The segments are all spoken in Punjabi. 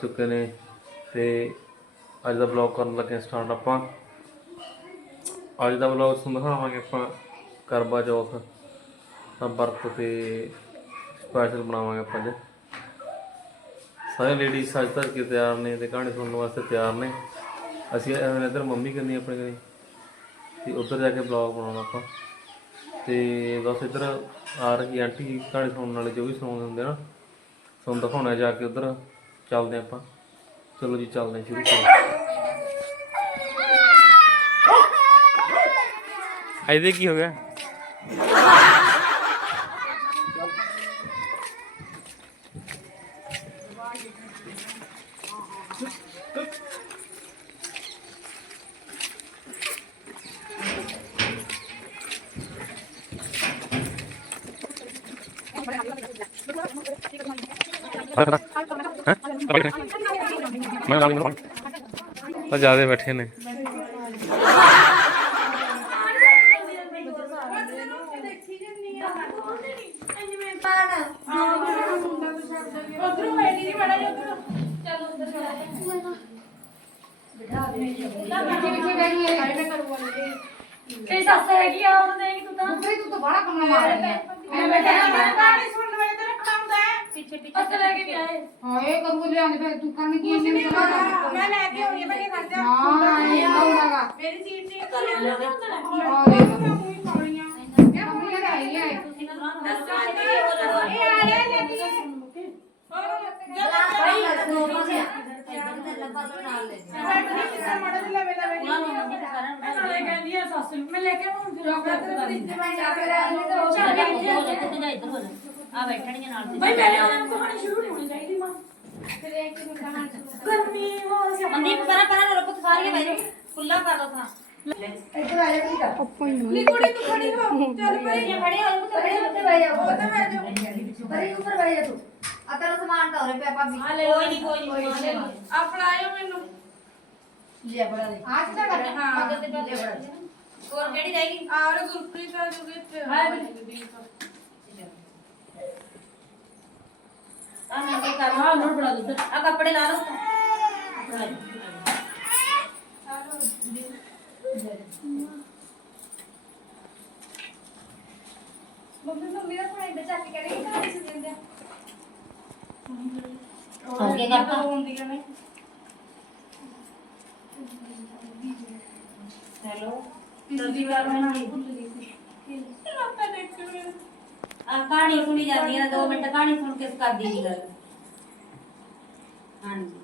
ਚੁੱਕੇ ਨੇ ਤੇ ਅੱਜ ਦਾ ਵਲੌਗ ਕਰਨ ਲੱਗੇ ਸਟਾਰਟ ਆਪਾਂ। ਅੱਜ ਦਾ ਵਲੌਗ ਤੁਹਾਨੂੰ ਦਿਖਾਵਾਂਗੇ ਆਪਾਂ ਕਰਵਾ ਚੌਥ ਦਾ ਵਰਤ ਤੇ ਸਪੈਸ਼ਲ ਬਣਾਵਾਂਗੇ ਆਪਾਂ ਅੱਜ। ਸਾਰੇ ਲੇਡੀਜ਼ ਸੱਜ ਧਰ ਕੇ ਤਿਆਰ ਨੇ ਤੇ ਕਹਾਣੀ ਸੁਣਨ ਵਾਸਤੇ ਤਿਆਰ ਨੇ। ਅਸੀਂ ਇੱਧਰ ਮੰਮੀ ਕਰਨੀ ਆਪਣੇ ਘਰੇ। ਤੇ ਉੱਧਰ ਜਾ ਕੇ ਵਲੌਗ ਬਣਾਉਣਾ ਆਪਾਂ। ਤੇ ਬਸ ਇੱਧਰ ਆ ਰਹੀ ਆਂਟੀ, ਕਹਾਣੀ ਸੁਣਨ ਵਾਲੇ ਜੋ ਵੀ ਸੁਣਾਉਂਦੇ ਹੁੰਦੇ ਆ ਨਾ, ਤੁਹਾਨੂੰ ਦਿਖਾਉਣਾ ਜਾ ਕੇ ਉੱਧਰ। ਚੱਲਦੇ ਆਪਾਂ। ਚਲੋ ਜੀ ਚੱਲਦੇ ਸ਼ੁਰੂ ਕਰੋ। ਇਹਦੇ ਕੀ ਹੋ ਗਿਆ? ਮੈਂ ਜ਼ਿਆਦਾ ਬੈਠੇ ਨੇ ਤੇਰੀ ਸੱਸ ਹੈਗੀ ਆ ਉਹਨੂੰ ਦੇਗੀ ਤੂੰ ਤਾਂ ਤੂੰ ਤਾਂ ਬੜਾ ਕੰਮ ਮਾਰਦੀ ਹੈ ਮੈਂ ਬੈਠਾ ਮੈਂ ਕਹਾਣੀ ਸੁਣਨ ਵੇਲੇ ਤੇਰਾ ਖੜਾਉਂਦਾ ਹੈ ਪਿੱਛੇ ਪਿੱਛੇ ਅਸ ਲੈ ਕੇ ਵੀ ਆਏ ਹਾਏ ਕਰੂ ਲਿਆਂਦੇ ਫਿਰ ਤੂੰ ਕਰਨ ਕੀ ਇੰਨੇ ਵਿੱਚ ਨਾ ਮੈਂ ਲੈ ਕੇ ਆਉਣੀ ਬੜੀ ਖੜ ਜਾ ਨਾ ਇਹ ਆਉਂਦਾਗਾ ਮੇਰੀ ਸੀਟ ਨਹੀਂ ਕਰ ਲੈ ਆ। ਦੇਖ ਇਹ ਮੰਮੀ ਦਾ ਹੈ ਜੀ ਇਹ ਆ ਰਿਹਾ ਲੈ ਕੇ। ਮੈਂ ਲੈ ਕੇ ਆਉਂ ਆ ਬੈਠਣੀਆਂ ਨਾਲ ਭਾਈ ਪਹਿਲੇ ਉਹਨਾਂ ਨੂੰ ਕਹਾਣੀ ਸ਼ੁਰੂ ਨਹੀਂ ਹੋਣੀ ਚਾਹੀਦੀ ਮਾਂ। ਗਰਮੀ ਹੋ ਸੀ ਮਨਦੀਪ ਪਰਾਂ ਪਰਾਂ ਰੁਕ ਤੂੰ ਸਾਰੀਆਂ ਬੈਠ ਖੁੱਲਾ ਕਰ ਦੋ ਥਾਂ ਨੀ ਕੁੜੀ ਤੂੰ ਖੜੀ ਹੋ। ਚੱਲ ਭਾਈ। ਇਹ ਖੜੇ ਹੋ ਤੂੰ। ਖੜੇ ਹੋ ਕੋਈ ਨਹੀਂ ਕੋਈ ਨਹੀਂ ਆਪਣਾ ਆਇਓ ਮੈਨੂੰ। ਅੱਜ ਤਾਂ ਕਰ। ਹੋਰ ਕਿਹੜੀ ਰਹੇਗੀ ਆਰੇ ਗੁਰਪ੍ਰੀਤ ਆ ਜੂਗੀ ਇੱਥੇ ਆ। ਮੈਂ ਕੀ ਕਰ ਹਾਂ ਨੋਟ ਬੜਾ ਦੁੱਧ ਆ ਕੱਪੜੇ ਲਾ ਲਓ। ਮੰਮੀ ਮੰਮੀ ਦਾ ਫੋਨ ਇੱਧਰ ਚੱਕ ਕੇ ਕਹਿੰਦੀ ਕਹਾਣੀ ਸੁਣ ਦਿੰਦੇ ਕੇ ਕਰਤਾ ਹੁੰਦੀਆਂ ਨੇ ਹੈਲੋ ਜਲਦੀ ਕਰ ਮੈਂ ਨਹੀਂ ਭੁੱਲ ਗਈ ਸੀ। ਆਪਾਂ ਦੇਖੋ ਆ ਕਹਾਣੀ ਸੁਣੀ ਜਾਂਦੀ ਹੈ 2 ਮਿੰਟ ਕਹਾਣੀ ਸੁਣ ਕੇ ਕਰਦੀ ਨਹੀਂ ਗੱਲ ਹਾਂਜੀ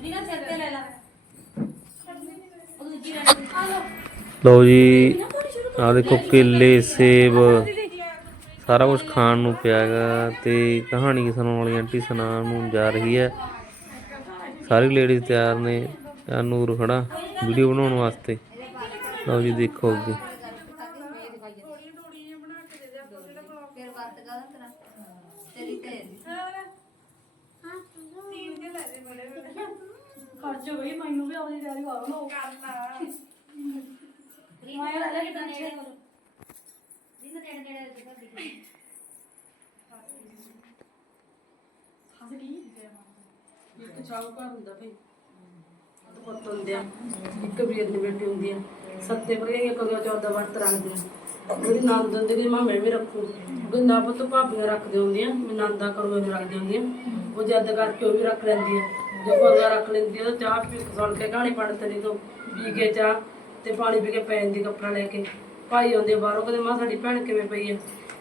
ਲੀਨਾ ਸਿਰ ਤੇ ਲੈ ਲਾ ਉਹ ਦੂਜੀ ਲੈ ਲਾ ਲਓ ਜੀ ਆ ਦੇਖੋ ਕੇਲੇ, ਸੇਬ, ਸਾਰਾ ਕੁਝ ਖਾਣ ਨੂੰ ਪਿਆ ਹੈਗਾ ਤੇ ਕਹਾਣੀ ਸੁਣਾਉਣ ਵਾਲੀ ਆਂਟੀ ਸੁਣਾਉਣ ਨੂੰ ਜਾ ਰਹੀ ਹੈ। ਸਾਰੀ ਲੇਡੀਜ਼ ਤਿਆਰ ਨੇ ਆ ਨੂਰ ਖੜਾ ਵੀਡੀਓ ਬਣਾਉਣ ਵਾਸਤੇ। ਲਓ ਜੀ ਦੇਖੋ ਅੱਗੇ ਖਰਚ ਹੋਈ ਮੈਨੂੰ ਵੀ ਆਉਂਦੀ ਤਿਆਰੀ ਕਰ ਲਓ ਮਾਇਆ ਲੈ ਲੈ ਕਿਦਾਂ ਨੇੜੇ ਕਰੋ ਜਿੰਨਾ ਨੇੜੇ ਨੇੜੇ ਕਰਦੀ ਹੱਸ ਗਈ ਸ਼ਾਹੂਕਾਰ ਹੁੰਦਾ ਭਈ ਪੁੱਤ ਹੁੰਦੇ ਆ ਇੱਕ ਬਰੀਦ ਦੀ ਬੇਟੀ ਹੁੰਦੀ ਆ ਸੱਤੇ ਭਰੇਗੇ ਕਦੋਂ ਚੌਦਾ ਵਰਤ ਰੱਖਦੇ ਆ। ਮੇਰੀ ਨੰਦ ਹੁੰਦੀ ਕਿ ਮਾਂ, ਮੈਂ ਵੀ ਰੱਖੂ। ਗੰਦਾ ਪੁੱਤ ਭਾਬੀਆਂ ਰੱਖਦੇ ਹੁੰਦੀਆਂ, ਮੈਂ ਨੰਦਾ ਕਰੋ ਮੈਂ ਰੱਖਦੀ ਹੁੰਦੀਆਂ। ਉਹ ਜਦ ਕਰਕੇ ਉਹ ਵੀ ਰੱਖ ਲੈਂਦੀ ਆ ਜੇ ਕੋਗਾ ਰੱਖ ਲੈਂਦੀ ਆ, ਤਾਂ ਚਾਹ ਪੀ ਸੁਣ ਕੇ ਕਹਾਣੀ ਪੜ੍ਹ ਤੇਰੀ ਤੋਂ। ਪੀ ਕੇ ਚਾਹ ਤੇ ਪਾਣੀ ਪੀ ਕੇ ਪੈ ਜਾਂਦੀ ਕੱਪੜਾ ਲੈ ਕੇ। ਭਾਈ ਆਉਂਦੇ ਬਾਹਰੋਂ, ਕਹਿੰਦੇ ਮਾਂ, ਸਾਡੀ ਭੈਣ ਕਿਵੇਂ ਪਈ ਆ?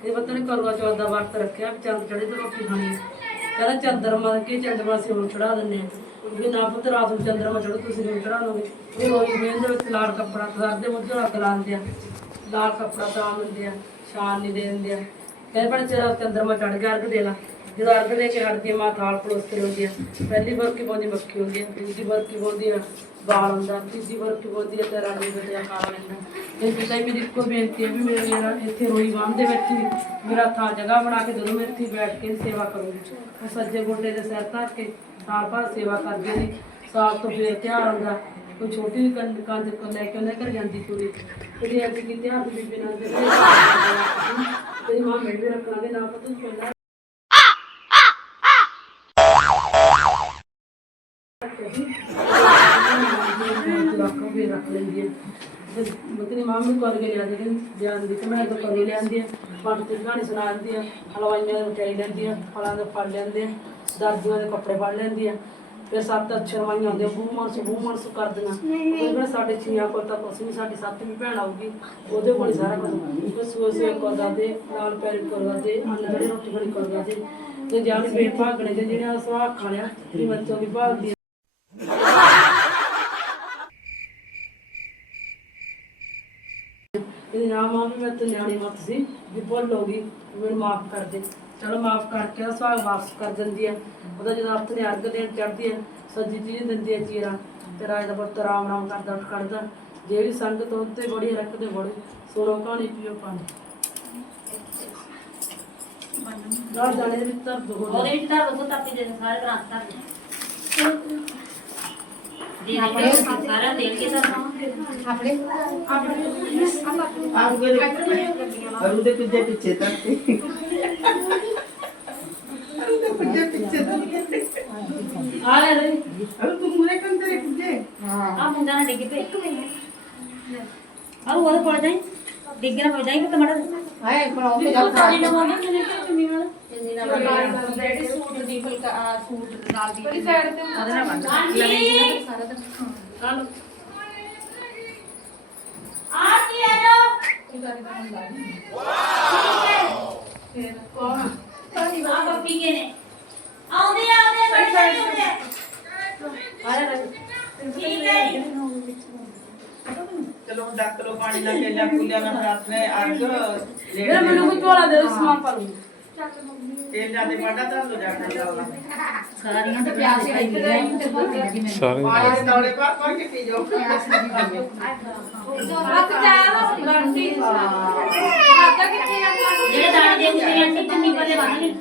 ਇਹ ਪਤਾ ਨਹੀਂ ਕਰੂਗਾ ਚੌਦਾ ਵਰਤ ਰੱਖਿਆ ਚੰਦ ਚੜੇ ਤੇ ਰੋਟੀ ਖਾਣੀ ਆ। ਕਹਿੰਦਾ ਚੰਦਰਮਾ ਕੇ ਚੰਦਰਮਾ ਸੇ ਚੜਾ ਦਿੰਦੇ ਆ। ਵੀ ਨਾ ਪੁੱਤ ਰਾਤ ਨੂੰ ਚੰਦਰਮਾ ਚੜੋ ਤੁਸੀਂ ਨੂੰ ਚੜਾ ਲਓਗੇ। ਉਹ ਰੋਈ ਵੇਲ ਦੇ ਵਿੱਚ ਲਾਲ ਕੱਪੜਾ ਦੇ ਮੁੱਝਾ ਅੱਗ ਲਾਉਂਦੇ ਆ ਲਾਲ ਕੱਪੜਾ ਤਾਂ ਦਿੰਦੇ ਆ ਸ਼ਾਨ ਨਹੀਂ ਦੇ ਦਿੰਦੇ ਆ। ਕਹਿੰਦੇ ਭੈਣ ਤੇਰਾ ਚੰਦਰਮਾ ਚੜ ਗਿਆ, ਅਰਗ ਦੇ ਲਾ। ਜਦੋਂ ਅਰਗ ਦੇ ਕੇ ਹਟਦੀ ਮਾਂ ਥਾਲ ਪਲੋਸ ਕੇ ਹੁੰਦੀ ਆ। ਪਹਿਲੀ ਵਾਰ ਪਾਉਂਦੀ, ਮੱਖੀ ਹੁੰਦੀ ਆ। ਦੂਜੀ ਵਾਰ ਪਾਉਂਦੀ ਆ। ਬਾਲ ਹੁੰਦਾ, ਤੀਜੀ ਵਾਰ ਕੀ ਪਾਉਂਦੀ ਆ, ਤੇਰਾ ਨਹੀਂ ਬਦਿਆ ਕਾਲਾ ਲੈਂਦਾ ਇਹ ਪਿਤਾ ਮੇਰੀ ਇੱਕੋ ਬੇਨਤੀ ਹੈ ਵੀ ਮੇਰੇ ਮੇਰਾ ਇੱਥੇ ਰੋਈ ਬਾਂਹ ਦੇ ਵਿੱਚ ਮੇਰਾ ਥਾਂ ਜਗ੍ਹਾ ਬਣਾ ਕੇ ਜਦੋਂ ਮੈਂ ਇੱਥੇ ਬੈਠ ਕੇ ਸੇਵਾ ਕਰੂੰਗੀ। ਮੈਂ ਸੱਜੇ ਗੋਡੇ ਦੇ ਸਿਰ ਧਰ ਕੇ ਸਾਲ ਭਰ ਸੇਵਾ ਕਰਦੀ ਸੀ ਸਾਲ ਤੋਂ ਫਿਰ ਤਿਉਹਾਰ ਆਉਂਦਾ, ਕੋਈ ਛੋਟੀ ਜਿਹੀ ਕੰਦ ਕੋ ਲੈ ਕੇ ਉਹਨੇ ਘਰ ਜਾਂਦੀ ਕੁੜੀ ਉਹਦੀ ਅੱਜ ਕੀ ਤਿਉਹਾਰ ਦੀ ਬੀਬੀ ਨਾਲ ਦੇ ਤੇ ਮੈਂ ਵੀ ਰੱਖਣਾ ਦੇ ਨਾ ਪਤਾ ਪਹਿਲਾਂ ਰੱਖ ਵੀ ਰੱਖ ਲੈਂਦੀ ਹੈ ਤੇ ਬਤਨੀ ਮਾਂ ਵੀ ਕਰ ਕੇ ਲਿਆ ਦੇ ਜਾਨ ਦੀ ਤੇ ਤਾਂ ਕਰ ਹੀ ਲਿਆਂਦੀ ਪਾਠ ਤੇ ਗਾਣੇ ਸੁਣਾ ਦਿੰਦੀ ਆ ਹਲਵਾਈਆਂ ਦੇ ਚਾਈ ਲੈਂਦੀ ਆ। ਫਲਾਂ ਦੇ ਫੜ ਲੈਂਦੇ ਦਰਜੀਆਂ ਦੇ ਕੱਪੜੇ ਫੜ ਲੈਂਦੀ ਆ ਫਿਰ ਸੱਤ ਅਛਰ ਵਾਈਆਂ ਹੁੰਦੀਆਂ ਬੂਹ ਮਨਸ ਕਰਦੀਆਂ ਉਹ ਸਾਡੇ ਛੀਆਂ ਕੋਲ ਤਾਂ ਕੁਛ ਨਹੀਂ ਸਾਡੀ ਸੱਤਵੀਂ ਭੈਣ ਆਊਗੀ ਉਹਦੇ ਕੋਲ ਸਾਰਾ ਕੁਝ ਉਹ ਸੂਏ ਸੂਏ ਕਰਦਾ ਦੇ ਨਾਲ ਪੈਰ ਕਰਦਾ ਦੇ ਅੰਨ ਰੋਟੀ ਬਣੀ ਕਰਦਾ ਦੇ ਤੇ ਜਾਨ ਬੇਭਾਗਣੇ ਦੇ ਜਿਹੜੇ ਸੁਹਾਗ ਖਾਣਿਆ ਕਿ ਬੱਚੋਂ ਦੀ ਭਾਗਦੀ ਇਹਦੇ ਨਾਮ ਆ ਵੀ ਮੈਂ ਤੇ ਨਿਆਣੀ ਮੱਤ ਸੀ ਵੀ ਭੁੱਲ ਹੋ ਗਈ ਮੈਨੂੰ ਮਾਫ ਕਰ ਦੇ। ਚਲੋ ਮਾਫ ਕਰਕੇ ਸਵਾਲ ਵਾਪਸ ਕਰ ਦਿੰਦੀ ਆ। ਉਹਦਾ ਜਦੋਂ ਹੱਥ ਨੇ ਅਰਗ ਦੇਣ ਚੜਦੀ ਆ ਸੱਜੀ ਚੀਜ਼ ਦਿੰਦੀ ਆ ਚੀਰਾ। ਤੇ ਰਾਜ ਦਾ ਪੁੱਤ ਰਾਮ ਰਾਮ ਕਰਦਾ ਉੱਠ ਖੜਦਾ ਜੇ ਵੀ ਸੰਗਤ ਉੱਤੇ ਬੜੀ ਰੱਖਦੇ ਬੜੀ ਸੁਣੋ ਕਹਾਣੀ ਪੀਓ ਪਾਣੀ ਨਾਲ ਜਾਣੇ ਦੇ ਵਿੱਚ ਧਰ ਦੋ ਉਹਦੇ ਵਿੱਚ ਤਾਂ ਉਹ ਤਾਪੀ ਦੇ ਸਾਰੇ ਗ੍ਰਾਂਥ ਕਰ ਦੇ ਦੇ ਦੇ ਸਾਰਾ ਦੇਖ ਕੇ ਤਾਂ ਅਰੂ ਦੇ ਪਿੱਛੇ ਪਿੱਛੇ ਤੱਕ ਅਰੂ ਦੇ ਪਿੱਛੇ ਪਿੱਛੇ ਤੱਕ ਆ ਲੈ ਲੈ ਅਰੂ ਤੂੰ ਮੁਰੇ ਕੰਦੇ ਪਿੱਛੇ ਆ ਮੁੰਡਾ ਨਾ ਡਿੱਗ ਪਏ ਆ ਉਹ ਕੋਲ ਜਾਈ ਡਿੱਗ ਨਾ ਪੈ ਜਾਈ ਤਾਂ ਮੜਾ ਹਾਏ ਬਣਾਓ ਤੇ ਉਹ ਤਾਂ ਨਾ ਮਾਰ ਮੈਨੂੰ ਕਿ ਚੁੰਨੀ ਨਾਲ ਜਿਹੜੇ ਸੂਟ ਦੀ ਫੁਲਕਾ ਆਹ ਸੂਟ ਨਾਲ ਦੀ ਸਾਈਡ ਤੇ ਉਹਦੇ ਨਾਲ ਬੰਦ ਸਾਰਾ ਦਿਨ ਕੱਲ ਆ ਕੀ ਆ ਜਾਓ। ਫਿਰ ਕੌਣ ਆ? ਬੱਪੀ ਕੇ ਨੇ ਆਉਂਦੇ ਆਉਂਦੇ ਬੜੇ ਬੜੇ ਆਉਂਦੇ। ਆ ਲੈ ਲੈ ਠੀਕ ਹੈ ਜੀ। ਚਲੋ ਡੱਕ ਲੋ ਪਾਣੀ ਨਾਲ ਕੇਲਾ ਕੁਲਿਆ ਨਾਲ ਰਾਤ ਨੇ ਅੱਗ ਮੇਰਾ ਮੈਨੂੰ ਕੋਈ ਝੋਲਾ ਦੇ ਸਮਾਨ ਪਾ ਲੂੰਗੀ ਕੇਲਾ ਦੇ ਮਾਡਾ ਤਾਂ ਲੋ ਜਾਣਾ ਜਾਣਾ ਸਾਰੀਆਂ ਤੇ ਪਿਆਸ ਹੀ ਲੱਗੀ ਹੈ ਤੇ ਬੱਤੀ ਜੀ ਮੈਨੂੰ ਸਾਰੇ ਪਾਣੀ ਤੌੜੇ ਪਰ ਕੋਈ ਕੇ ਪੀ ਜਾਓ ਰੱਖ ਜਾ ਲੰਟੀ ਖਾਤਾ ਕਿੱਥੇ ਆ? ਜਿਹੜੇ ਦਾਣੇ ਦੇ ਉੱਤੇ ਆਂਟੀ ਚੁੰਨੀ ਪੱਲੇ ਬੰਨ ਲਈ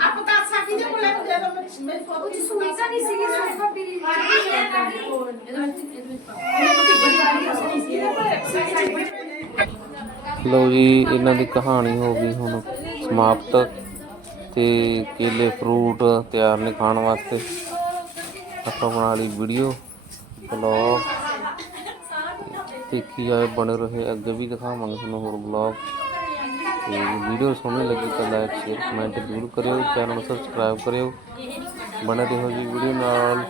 ਆਪ ਤਾਂ ਸਾਕੀ ਦੇ ਕੋਲੇ ਦੇ ਦੋ ਮੈਂ ਫੋਟੋ ਕੋਈ ਸੂਈ ਤਾਂ ਨਹੀਂ ਸੀਗੀ ਸੂਈ ਭਾਬੀ ਦੀ ਲਓ ਜੀ ਇਹਨਾਂ ਦੀ ਕਹਾਣੀ ਹੋ ਗਈ ਹੁਣ। ਸਮਾਪਤ ਤੇ ਕੇਲੇ ਫਰੂਟ ਤਿਆਰ ਨੇ ਖਾਣ ਵਾਸਤੇ। ਆਪਾਂ ਬਣਾ ਲਈ ਵੀਡੀਓ ਬਲੌਗ ਦੇਖੀ ਜਾਏ ਬਣੇ ਰਹੇ, ਅੱਗੇ ਵੀ ਦਿਖਾਵਾਂਗੇ ਤੁਹਾਨੂੰ ਹੋਰ ਬਲੌਗ ਤੇ ਵੀਡੀਓ ਸੋਹਣੀ ਲੱਗੀ ਤਾਂ ਲਾਈਕ ਸ਼ੇਅਰ ਕਮੈਂਟ ਜ਼ਰੂਰ ਕਰਿਓ ਚੈਨਲ ਨੂੰ ਸਬਸਕ੍ਰਾਈਬ ਕਰਿਓ। ਬਣੇ ਰਹੋ ਜੀ ਵੀਡੀਓ ਨਾਲ।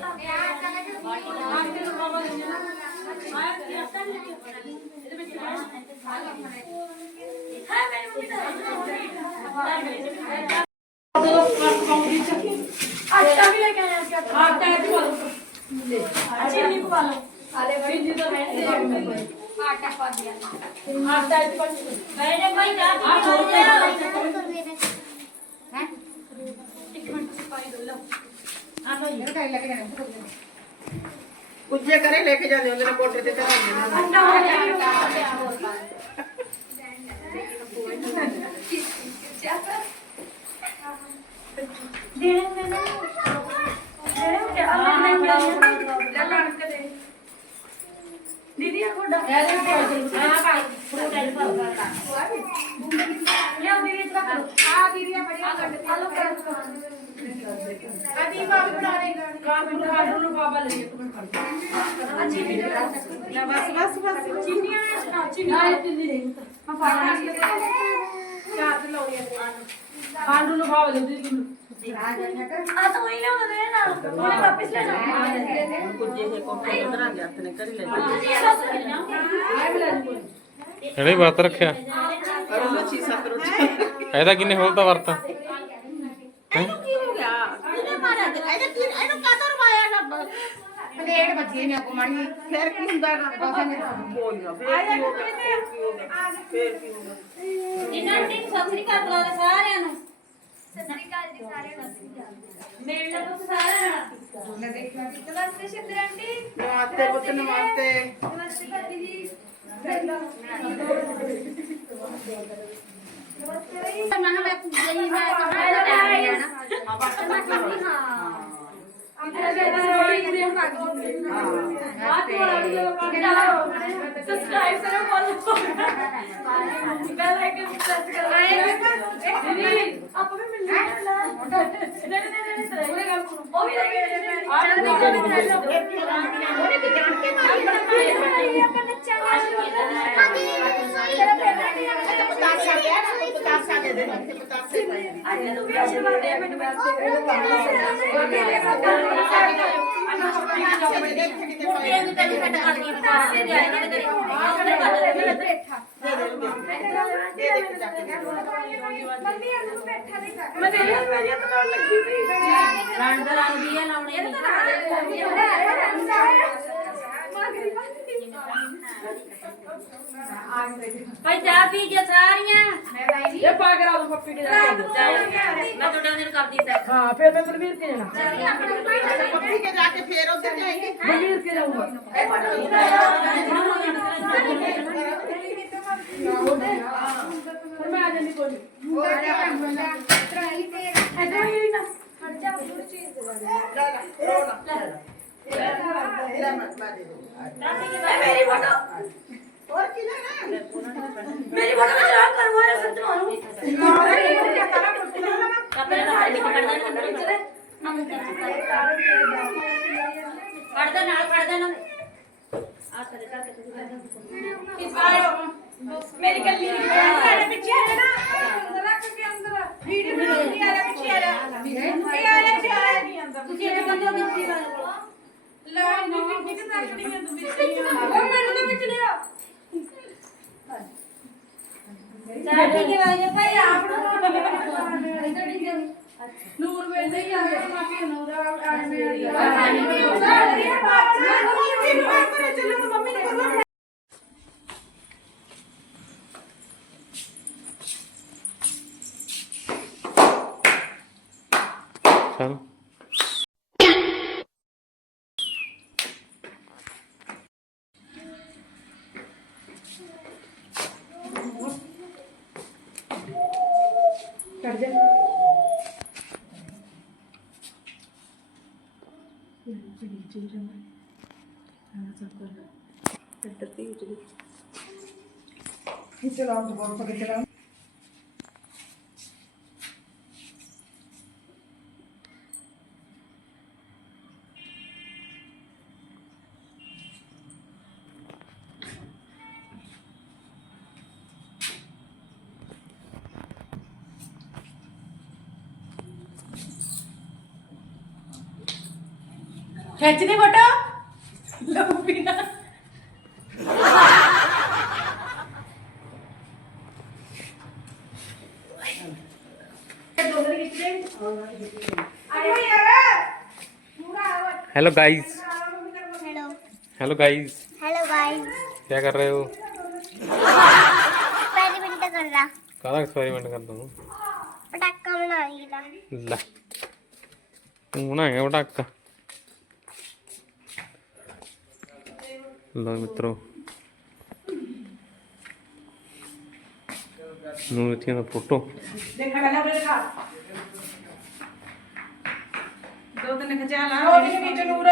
ਆਟਾ ਵੀ ਲੈ ਕੇ ਆਇਆ ਸੀ ਆਟਾ ਆਟਾ ਇੱਥੇ ਪਾ ਲਓ ਚੀਨੀ ਪਵਾ ਲਓ ਆਲੇ ਬੜੀ ਜੀ ਤਾਂ ਰਹਿੰਦੇ ਆ ਮੇਰੇ ਕੋਲ। ਆਟਾ ਪਾ ਦਿਆ ਆਟਾ ਇੱਥੇ ਪਾ ਲਓ ਮੇਰੇ ਭਾਈ ਜਾ ਆ ਕੇ ਛੋੜ ਲਿਆ ਹੈ ਇੱਕ ਮਿੰਟ ਪਾਈ ਦੋ ਲਓ ਆ ਭਾਈ ਇਹ ਕਾਈ ਲੈ ਕੇ ਜਾਣਾ ਕੁਝੇ ਕਰੇ ਲੈ ਕੇ ਜਾਂਦੇ ਉਹਦੇ ਨਾਲ ਕੋਟੇ ਤੇ ਚੜਾਉਂਦੇ ਨੇ ਆਟਾ ਹੋ ਗਿਆ ਦੇਣੇ ਮੈਨੂੰ ਜਿਹੜੇ ਮੁੰਡੇ ਆ ਲੈ ਲੈ ਲੜਕ ਦੇ ਦੀਦੀ ਆ ਕੋਡਾ ਇਹਦੇ ਵਿੱਚ ਪਾ ਦਿਓ। ਆ ਭਾਈ ਫਰੂਟ ਐਲ ਪਰ ਲਿਆ ਦੀਦੀ ਇੱਥੇ ਰੱਖ ਲਓ ਆ ਦੀਦੀ ਆ ਬੜੀ ਆ ਕੱਟ ਆ ਲੋ ਕਰ ਆਦੀ ਬਾਪ ਬਣਾ ਦੇਗਾ ਕਾਰ ਨੂੰ ਕਾਡੂ ਨੂੰ ਬਾਬਾ ਲੈ ਇੱਕ ਮਿੰਟ ਖੜ ਜਾ ਆ ਚੀਨੀ ਦੇ ਨਾ ਬਸ ਬਸ ਬਸ ਚੀਨੀਆਂ ਨਾ ਚੀਨੀ ਨਾ ਇਹ ਚੀਨੀ ਨਹੀਂ ਮੈਂ ਪਾਣਾ ਚਾਰ ਤੇ ਲਾਉਣੀ ਆ ਤੂੰ ਆ ਤਾਂ ਉਹੀ ਲਿਆਉਂਦੇ ਨੇ ਨਾਲ। ਉਹਨੇ ਵਾਪਸ ਲੈ ਜਾਣਾ। ਕੁਝੇ ਦੇ ਕੋਟੇ ਤੇ ਚੜਾਉਂਦੇ ਹੱਥ ਨੇ ਕਰੀ ਲੈ ਇਹ ਵੀ ਲੈ ਲਈ ਕੋਈ। ਇਹਨੇ ਵਰਤ ਰੱਖਿਆ। ਇਹਦਾ ਕਿੰਨੇ ਖੋਲਦਾ ਵਰਤ? ਇਹਨੂੰ ਕੀ ਹੋ ਗਿਆ? ਇਹਨੇ ਮਾਰਿਆ ਤੇ ਇਹਨੇ ਕੀ ਇਹਨੂੰ ਕਾਦਰ ਮਾਰਿਆ ਨਾ ਪਲੇਟ ਵੱਜੀ ਨੇ ਕੋ ਮਾਰੀ ਫੇਰ ਕੀ ਹੁੰਦਾ ਕੋਈ ਨਾ ਹੋ ਹੋ ਹੋ ਇਹਨਾਂ ਨੇ ਸਤਿ ਸ੍ਰੀ ਅਕਾਲ ਬੁਲਾ ਲੈ ਸਾਰਿਆਂ ਨੂੰ। ਸਤਿ ਸ੍ਰੀ ਅਕਾਲ ਜੀ ਸਾਰਿਆਂ ਨੂੰ। ਮਿਲ ਲਓ ਤੁਸੀਂ ਸਾਰਿਆਂ ਨਾਲ ਮੈਂ ਦੇਖਿਆ ਨਮਸਤੇ ਸ਼ਿੰਦਰ ਆਂਟੀ। ਨਮਸਤੇ ਪੁੱਤ ਨਮਸਤੇ ਨਮਸਤੇ। ਭਾਬੀ ਜੀ। ਮੈਂ ਮੈਂ ਜਈ ਮੈਂ ਕਹਾਂ ਹੈ। ਨਾ ਹਾਂ ਆਪਣੇ ਬੇਟਾ ਰੋੜੀ ਦੇ ਭਾਗ ਜੀ ਆ ਤੋਂ ਵਾਲਾ ਵੀਡੀਓ ਕਰ ਸਬਸਕ੍ਰਾਈਬ ਕਰੋ ਫੋਲੋ ਪਹਿਲਾਂ ਇੱਕ ਸੱਚ ਕਰ ਦੀਦੀ ਆਪਾਂ ਵੀ ਮਿਲਣਾ ਲੈ ਨਹੀਂ ਨਹੀਂ ਨਹੀਂ ਨਹੀਂ ਉਹਨੇ ਗੱਲ ਉਹ ਵੀ ਲੱਗੇ ਚੱਲ ਨਹੀਂ ਉਹਨੇ ਤੇ ਜਾਣ ਕੇ ਮਾਰੀ ਆਪਾਂ ਪਤਾਸਾ ਦੇ ਨਾ ਪਤਾਸਾ ਦੇ ਦੇ ਪਤਾਸੇ ਅੱਜ ਤੂੰ ਵੀ ਆਸ਼ੀਰਵਾਦ ਦੇ ਮੈਨੂੰ ਮੁੰਡਿਆਂ ਨੂੰ ਤਾਂ ਨਹੀਂ ਕੱਟ ਕਰਨੀ ਪਾਸੇ ਦੇ ਆਏ ਨੇ ਮੈਂ ਤੇਰੀ ਮੇਰੀ ਤਾਂ ਨਾਲ ਲੱਗੀ ਸੀ ਰਣ ਦਾ ਰੰਗ ਵੀ ਆ ਲਾਉਣੇ ਨਹੀਂ ਭਾਈ ਚਾਹ ਪੀ ਜੇ ਸਾਰੀਆਂ। ਇਹ ਪਾ ਕੇ ਰਾਤ ਪੱਪੀ ਕੇ ਜਾ ਕੇ ਮੈਂ ਤੁਹਾਡੇ ਨਾਲ ਕਰਦੀ ਤਾਂ ਹਾਂ ਫਿਰ ਮੈਂ ਬਲਵੀਰ ਕੇ ਜਾਣਾ। ਪੱਪੀ ਕੇ ਜਾ ਕੇ ਫੇਰ ਉੱਧਰ ਜਾਏਗੀ। ਬਲਵੀਰ ਕੇ ਜਾਊਂਗਾ। ਫਿਰ ਮੈਂ ਆ ਜਾਂਦੀ ਕੋਈ ਨੀ। ਲੈ ਮਤ ਬਾ ਦੇ ਮੇਰੀ ਫੋਟੋ ਹੋਰ ਕੀ ਲੈਣਾ ਮੇਰੀ ਫੋਟੋ ਵਿੱਚ ਆ ਕਰਵਾ ਰਿਹਾ ਸੱਚ ਮਾਰੂ ਕੱਪੜੇ ਦਾ ਹੱਥ ਪਕੜਦਾ ਨਾ ਪੜਦਾ ਨਾਲ ਪੜਦਾ ਨਾ ਆ ਤੇਰੇ ਕਰਕੇ ਤੁਸੀਂ ਮੇਰੀ ਕੱਲੀ ਨਹੀਂ ਆ ਪਿੱਛੇ ਆ ਨਾ ਅੰਦਰ ਰੱਖ ਕੇ ਅੰਦਰ ਵੀਡੀਓ ਬਣਾਉਂਦੀ ਆ ਪਿੱਛੇ ਆ ਇਹ ਆ ਲੈ ਪਿੱਛੇ ਆ ਨਹੀਂ ਅੰਦਰ ਤੁਸੀਂ ਇਹਦੇ ਬੰਦੇ ਹੋ ਕੀ ਗੱਲ ਲੈ ਨਹੀਂ ਕਿੰਨੀ ਕਿ ਤਕੜੀ ਆ ਤੂੰ ਵਿੱਚ ਉਹ ਮੈਨੂੰ ਤਾਂ ਵਿੱਚ ਲਿਆ। ਚਾਹ ਪੀ ਕੇ ਆਏ ਭਾਈ ਆਪ ਨੂਰ ਵੇਲੇ ਹੀ ਆ ਗਿਆ ਮੈਂ ਕਿ ਨੂਰ ਆ ਮੇਰੀ ਮੰਮੀ ਨੇ ਕਰਨਾ ਚਲ। ஸ்ரீரமன் சாப்பாடு கட்டத்தை ਖਿੱਚ ਦੇ ਫੋਟੋ ਲਓ ਪੀਣਾ hello guys hello hello guys hello guys क्या कर रहे हो एक्सपेरिमेंट कर रहा ਕਾਹਦਾ ਐਕਸਪੈਰੀਮੈਂਟ ਕਰਦਾ ਹੂੰ पटाखा बनाएगा ਲੈ ਤੂੰ ਬਣਾਏਗਾ ਪਟਾਕਾ ਲੋ ਮਿੱਤਰੋ। ਨੂੰ ਇਤੀਆਂ ਦਾ ਫੋਟੋ ਦੇਖਾ ਪਹਿਲਾਂ ਉਹਨੇ ਦਿਖਾ। ਦੋ ਦਿਨ ਖਜਾ ਲਾ। ਉਹ ਵਿੱਚ ਨੂਰ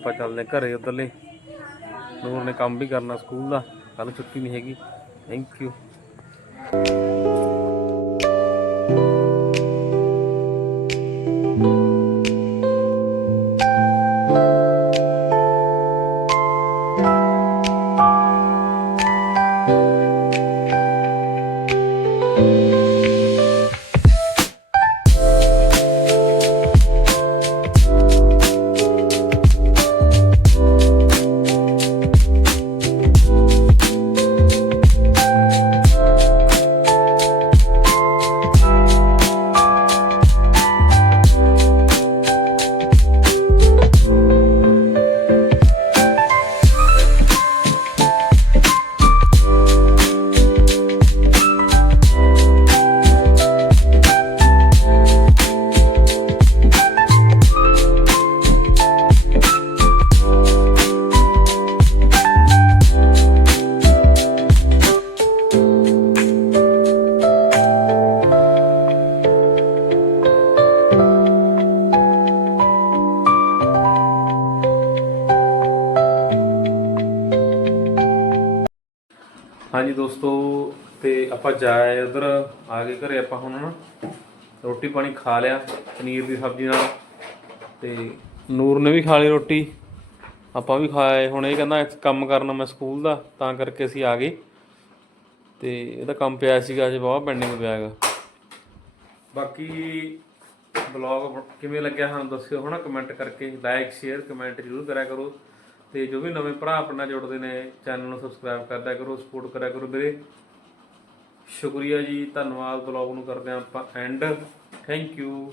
ਆਪਾਂ ਚੱਲਦੇ ਹਾਂ ਘਰੇ ਉਧਰਲੇ। ਨੂਰ ਨੇ ਕੰਮ ਵੀ ਕਰਨਾ ਸਕੂਲ ਦਾ ਕੱਲ ਛੁੱਟੀ ਨਹੀਂ ਹੈਗੀ। ਥੈਂਕ ਯੂ ਆਪਾਂ ਜਾਏ ਉਧਰ, ਆ ਗਏ ਘਰੇ ਆਪਾਂ ਹੁਣ ਨਾ ਰੋਟੀ ਪਾਣੀ ਖਾ ਲਿਆ, ਪਨੀਰ ਦੀ ਸਬਜ਼ੀ ਨਾਲ। ਤੇ ਨੂਰ ਨੇ ਵੀ ਖਾ ਲਈ ਰੋਟੀ। ਆਪਾਂ ਵੀ ਖਾਏ। ਹੁਣ ਇਹ ਕਹਿੰਦਾ ਕੰਮ ਕਰਨਾ ਮੈਂ ਸਕੂਲ ਦਾ, ਤਾਂ ਕਰਕੇ ਅਸੀਂ ਆ ਗਏ। ਤੇ ਇਹਦਾ ਕੰਮ ਪਿਆ ਸੀਗਾ ਅਜੇ ਬਹੁਤ ਪੈਂਡਿੰਗ ਪਿਆ ਹੈਗਾ। ਬਾਕੀ ਬਲੌਗ ਕਿਵੇਂ ਲੱਗਿਆ ਸਾਨੂੰ ਦੱਸਿਓ ਹਨਾ ਕਮੈਂਟ ਕਰਕੇ। ਲਾਈਕ ਸ਼ੇਅਰ ਕਮੈਂਟ ਜ਼ਰੂਰ ਕਰਿਆ ਕਰੋ। ਤੇ ਜੋ ਵੀ ਨਵੇਂ ਭਰਾ ਆਪਣਾ ਜੁੜਦੇ ਨੇ ਚੈਨਲ ਨੂੰ ਸਬਸਕ੍ਰਾਈਬ ਕਰਦਿਆ ਕਰੋ ਸਪੋਰਟ ਕਰਿਆ ਕਰੋ ਵੀਰੇ। ਸ਼ੁਕਰੀਆ ਜੀ ਧੰਨਵਾਦ ਬਲੌਗ ਨੂੰ ਕਰਦੇ ਹਾਂ ਆਪਾਂ ਐਂਡ ਥੈਂਕ ਯੂ